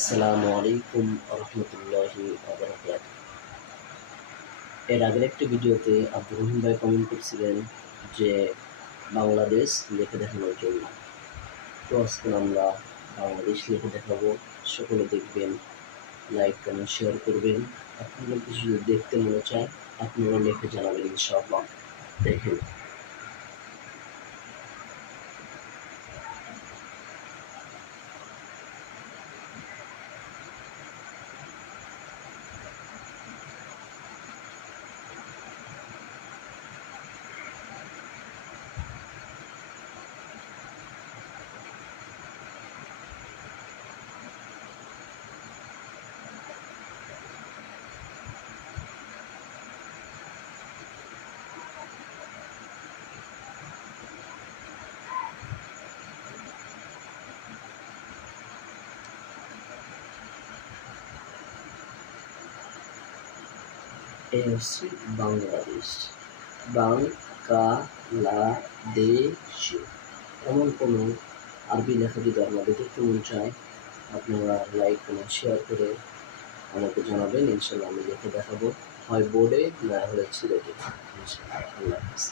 আসসালামু আলাইকুম রহমতুল্লাহি ওয়াবারাকাতুহু। এর আগের একটি ভিডিওতে আব্দুর রহিম ভাই কমেন্ট করছিলেন যে বাংলাদেশ লিখে দেখানোর জন্য। তো আজকে আমরা বাংলাদেশ লিখে দেখাবো। সকলে দেখবেন, লাইক কমেন্ট শেয়ার করবেন। আপনাদের কিছু যদি দেখতে মনে চায় আপনারা লিখে জানাবেন, ইনশাআল্লাহ দেখেন। এই হচ্ছে বাংলাদেশ, বাংলাদেশ। এমন কোনো আরবি লেখা যদি আপনাদের দেখতে মন চায় আপনারা লাইক কমেন্ট শেয়ার করে আমাকে জানাবেন, ইনশাল্লাহ আমি লিখে দেখাবো, হয় বোর্ডে না হলে সিলেটে। ইনশাআল্লাহ। আল্লাহ হাফেজ।